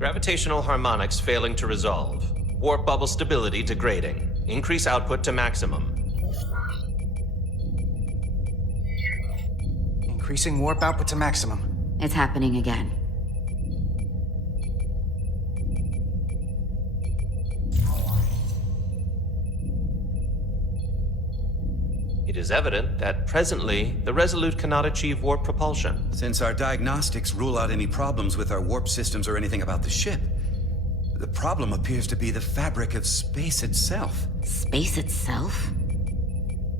Gravitational harmonics failing to resolve. Warp bubble stability degrading. Increase output to maximum. Increasing warp output to maximum. It's happening again. It is evident that presently, the Resolute cannot achieve warp propulsion. Since our diagnostics rule out any problems with our warp systems or anything about the ship, the problem appears to be the fabric of space itself. Space itself?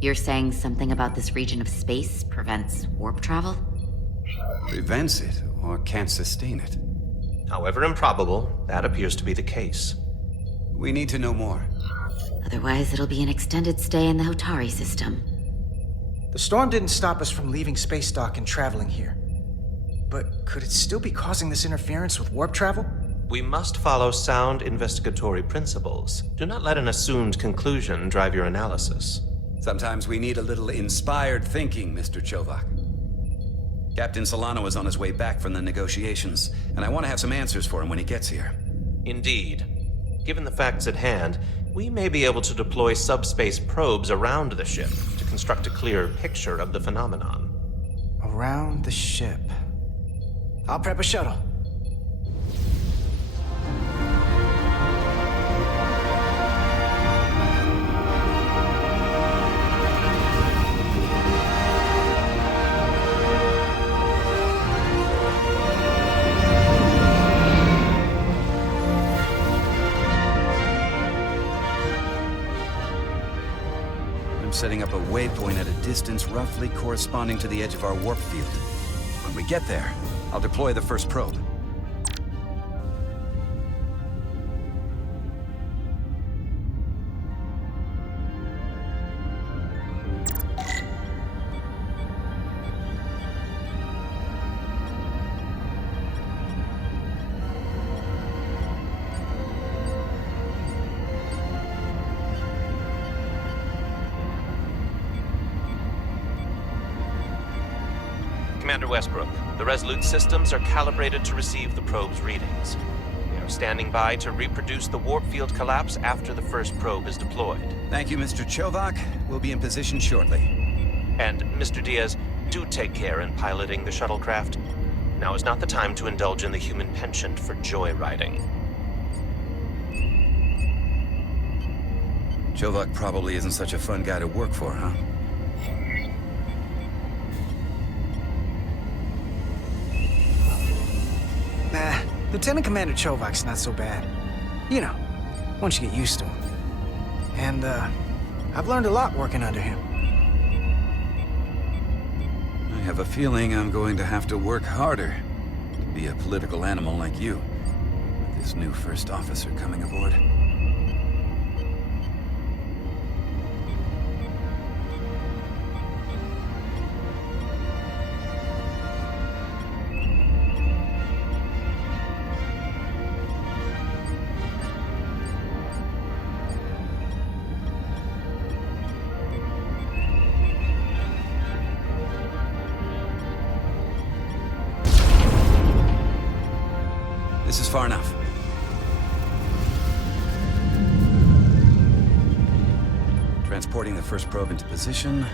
You're saying something about this region of space prevents warp travel? Prevents it, or can't sustain it. However improbable, that appears to be the case. We need to know more. Otherwise, it'll be an extended stay in the Hotari system. The storm didn't stop us from leaving space dock and traveling here. But could it still be causing this interference with warp travel? We must follow sound investigatory principles. Do not let an assumed conclusion drive your analysis. Sometimes we need a little inspired thinking, Mr. Chovak. Captain Solano is on his way back from the negotiations, and I want to have some answers for him when he gets here. Indeed. Given the facts at hand, we may be able to deploy subspace probes around the ship to construct a clear picture of the phenomenon. Around the ship. I'll prep a shuttle. Setting up a waypoint at a distance roughly corresponding to the edge of our warp field. When we get there, I'll deploy the first probe. Commander Westbrook, the Resolute systems are calibrated to receive the probe's readings. We are standing by to reproduce the warp field collapse after the first probe is deployed. Thank you, Mr. Chovak. We'll be in position shortly. And, Mr. Diaz, do take care in piloting the shuttlecraft. Now is not the time to indulge in the human penchant for joyriding. Chovak probably isn't such a fun guy to work for, huh? Nah, Lieutenant Commander Chovak's not so bad. You know, once you get used to him. And, I've learned a lot working under him. I have a feeling I'm going to have to work harder to be a political animal like you, with this new first officer coming aboard. This is far enough. Transporting the first probe into position.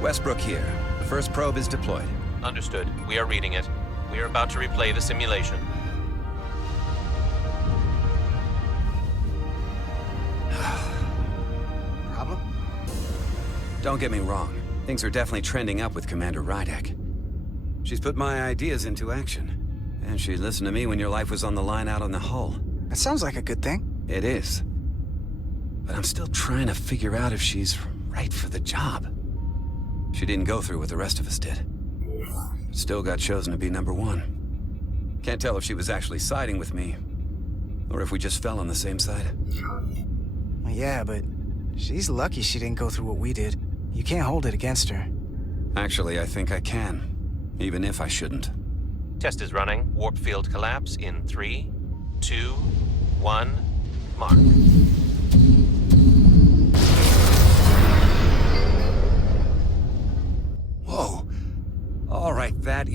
Westbrook here. The first probe is deployed. Understood. We are reading it. We are about to replay the simulation. Problem? Don't get me wrong. Things are definitely trending up with Commander Rydek. She's put my ideas into action. And she listened to me when your life was on the line out on the hull. That sounds like a good thing. It is. But I'm still trying to figure out if she's right for the job. She didn't go through what the rest of us did. Still got chosen to be #1. Can't tell if she was actually siding with me, or if we just fell on the same side. Well, yeah, but she's lucky she didn't go through what we did. You can't hold it against her. Actually, I think I can, even if I shouldn't. Test is running. Warp field collapse in 3, 2, 1, mark.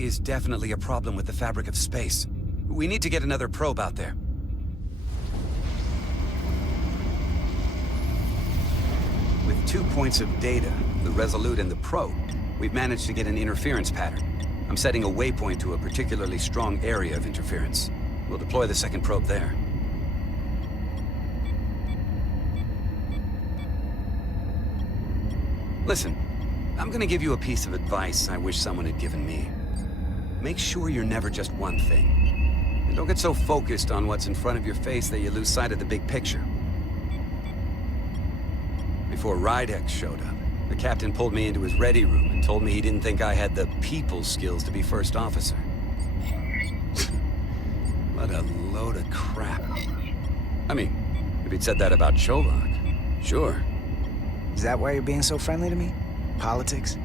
is definitely a problem with the fabric of space. We need to get another probe out there. With 2 points of data, the Resolute and the probe, we've managed to get an interference pattern. I'm setting a waypoint to a particularly strong area of interference. We'll deploy the second probe there. Listen, I'm gonna give you a piece of advice I wish someone had given me. Make sure you're never just one thing. And don't get so focused on what's in front of your face that you lose sight of the big picture. Before Rydex showed up, the captain pulled me into his ready room and told me he didn't think I had the people skills to be first officer. What a load of crap. I mean, if he'd said that about Chovak, sure. Is that why you're being so friendly to me? Politics?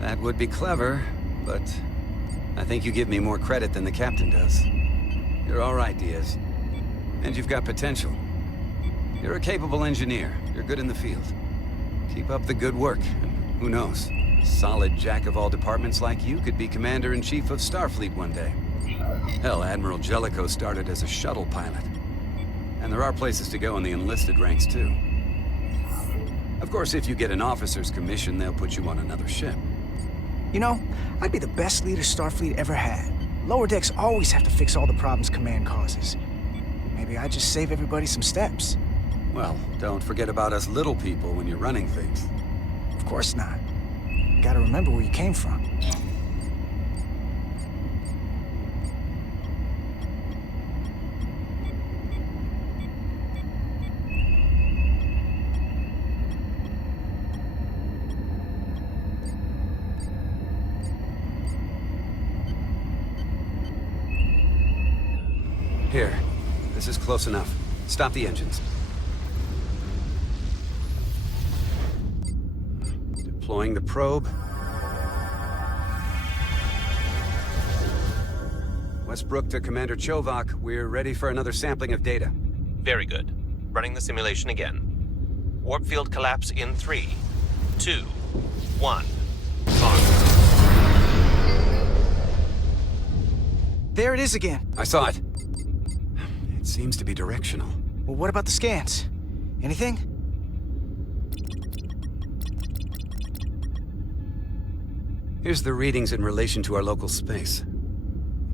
That would be clever, but I think you give me more credit than the captain does. You're all right, Diaz. And you've got potential. You're a capable engineer. You're good in the field. Keep up the good work, and who knows? A solid jack of all departments like you could be Commander-in-Chief of Starfleet one day. Hell, Admiral Jellicoe started as a shuttle pilot. And there are places to go in the enlisted ranks, too. Of course, if you get an officer's commission, they'll put you on another ship. You know, I'd be the best leader Starfleet ever had. Lower decks always have to fix all the problems Command causes. Maybe I just save everybody some steps. Well, don't forget about us little people when you're running things. Of course not. You gotta remember where you came from. Here. This is close enough. Stop the engines. Deploying the probe. Westbrook to Commander Chovak. We're ready for another sampling of data. Very good. Running the simulation again. Warp field collapse in 3, 2, 1. On. There it is again. I saw it. It seems to be directional. Well, what about the scans? Anything? Here's the readings in relation to our local space.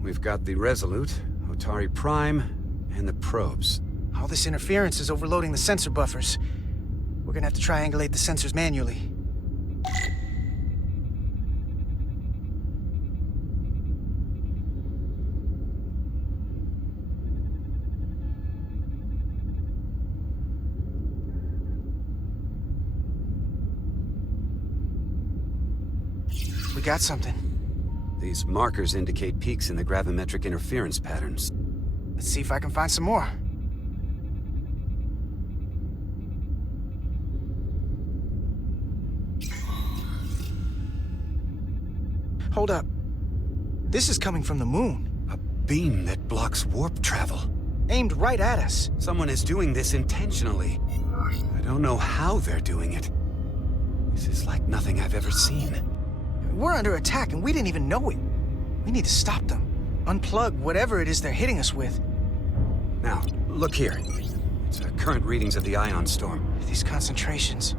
We've got the Resolute, Otari Prime, and the probes. All this interference is overloading the sensor buffers. We're gonna have to triangulate the sensors manually. We got something. These markers indicate peaks in the gravimetric interference patterns. Let's see if I can find some more. Hold up. This is coming from the moon. A beam that blocks warp travel. Aimed right at us. Someone is doing this intentionally. I don't know how they're doing it. This is like nothing I've ever seen. We're under attack and we didn't even know it. We need to stop them. Unplug whatever it is they're hitting us with. Now, look here. It's current readings of the ion storm. These concentrations,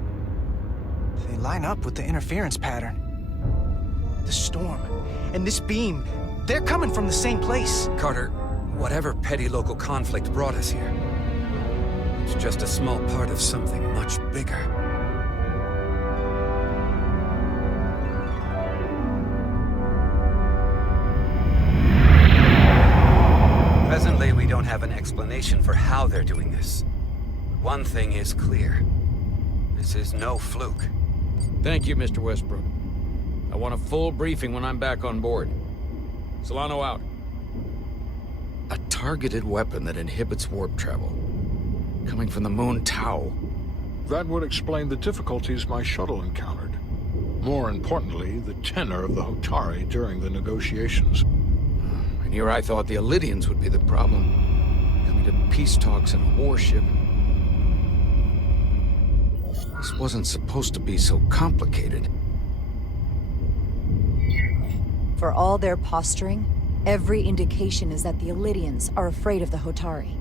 they line up with the interference pattern. The storm and this beam, they're coming from the same place. Carter, whatever petty local conflict brought us here, it's just a small part of something much bigger. Presently, we don't have an explanation for how they're doing this. But one thing is clear. This is no fluke. Thank you, Mr. Westbrook. I want a full briefing when I'm back on board. Solano out. A targeted weapon that inhibits warp travel. Coming from the moon Tau. That would explain the difficulties my shuttle encountered. More importantly, the tenor of the Hotari during the negotiations. And here I thought the Elydians would be the problem. Coming to peace talks in a warship. This wasn't supposed to be so complicated. For all their posturing, every indication is that the Illidians are afraid of the Hotari.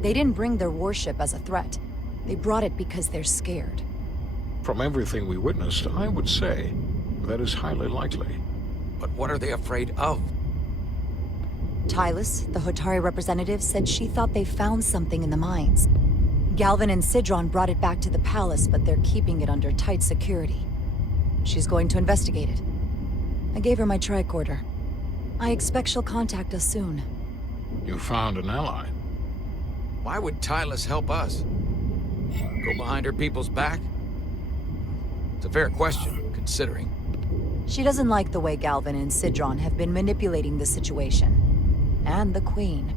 They didn't bring their warship as a threat. They brought it because they're scared. From everything we witnessed, I would say that is highly likely. But what are they afraid of? Tylus, the Hotari representative, said she thought they found something in the mines. Galvin and Sidron brought it back to the palace, but they're keeping it under tight security. She's going to investigate it. I gave her my tricorder. I expect she'll contact us soon. You found an ally. Why would Tylus help us? Go behind her people's back? It's a fair question, considering. She doesn't like the way Galvin and Sidron have been manipulating the situation. And the Queen.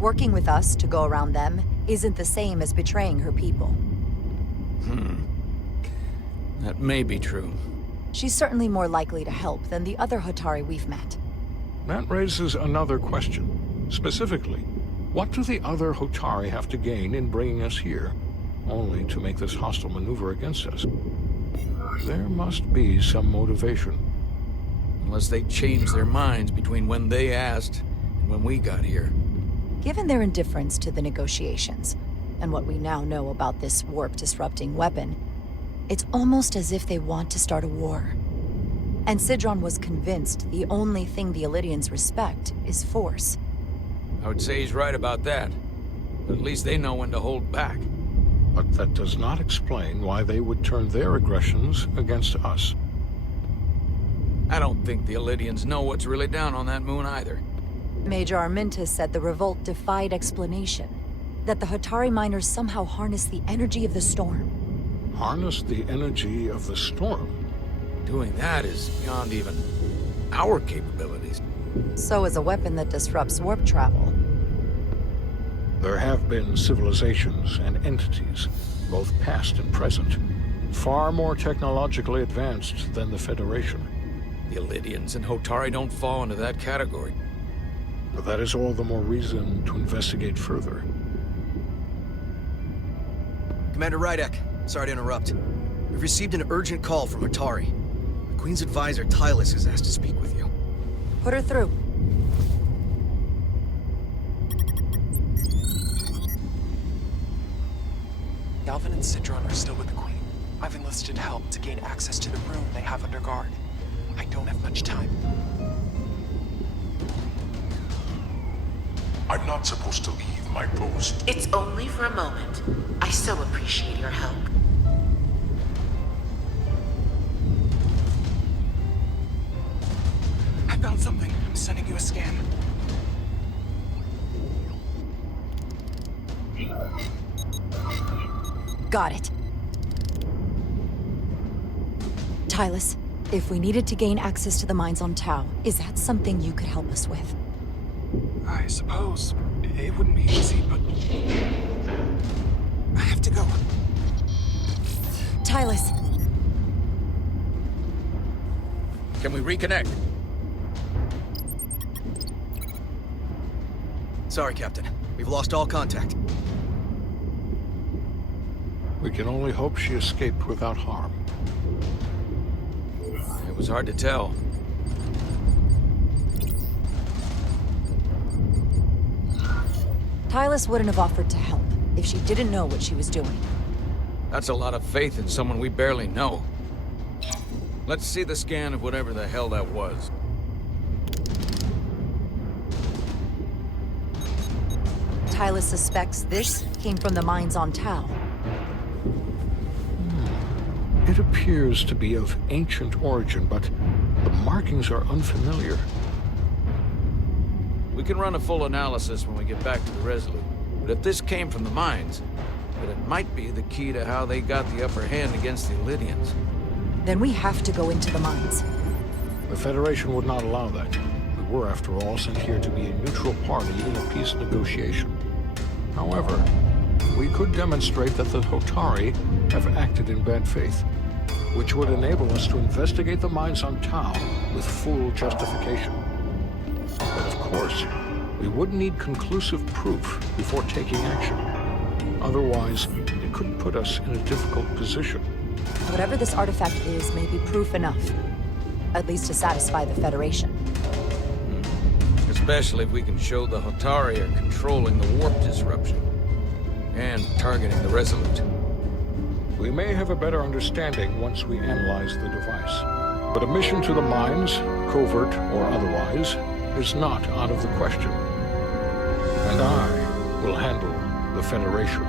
Working with us to go around them isn't the same as betraying her people. That may be true. She's certainly more likely to help than the other Hotari we've met. That raises another question. Specifically, what do the other Hotari have to gain in bringing us here, only to make this hostile maneuver against us? There must be some motivation. Unless they changed their minds between when they asked and when we got here. Given their indifference to the negotiations, and what we now know about this warp-disrupting weapon, it's almost as if they want to start a war. And Sidron was convinced the only thing the Illidians respect is force. I would say he's right about that. But at least they know when to hold back. But that does not explain why they would turn their aggressions against us. I don't think the Illidians know what's really down on that moon either. Major Armintas said the revolt defied explanation. That the Hotari miners somehow harnessed the energy of the storm. Harness the energy of the storm? Doing that is beyond even our capabilities. So is a weapon that disrupts warp travel. There have been civilizations and entities, both past and present, far more technologically advanced than the Federation. The Illidians and Hotari don't fall into that category. But that is all the more reason to investigate further. Commander Rydek, sorry to interrupt. We've received an urgent call from Hotari. The Queen's advisor, Tylus, has asked to speak with you. Put her through. Galvin and Sidron are still with the Queen. I've enlisted help to gain access to the room they have under guard. I don't have much time. I'm not supposed to leave my post. It's only for a moment. I so appreciate your help. I found something. I'm sending you a scan. Got it. Tylus, if we needed to gain access to the mines on Tau, is that something you could help us with? I suppose it wouldn't be easy, but I have to go. Tylus. Can we reconnect? Sorry, Captain. We've lost all contact. We can only hope she escaped without harm. It was hard to tell. Tylus wouldn't have offered to help if she didn't know what she was doing. That's a lot of faith in someone we barely know. Let's see the scan of whatever the hell that was. Tylus suspects this came from the mines on Tau. It appears to be of ancient origin, but the markings are unfamiliar. We can run a full analysis when we get back to the Resolute. But if this came from the mines, then it might be the key to how they got the upper hand against the Illidians. Then we have to go into the mines. The Federation would not allow that. We were, after all, sent here to be a neutral party in a peace negotiation. However, we could demonstrate that the Hotari have acted in bad faith, which would enable us to investigate the mines on Tau with full justification. But of course, we would need conclusive proof before taking action. Otherwise, it could put us in a difficult position. Whatever this artifact is may be proof enough. At least to satisfy the Federation. Especially if we can show the Hotari are controlling the warp disruption. And targeting the Resolute. We may have a better understanding once we analyze the device. But a mission to the mines, covert or otherwise, is not out of the question. And I will handle the Federation.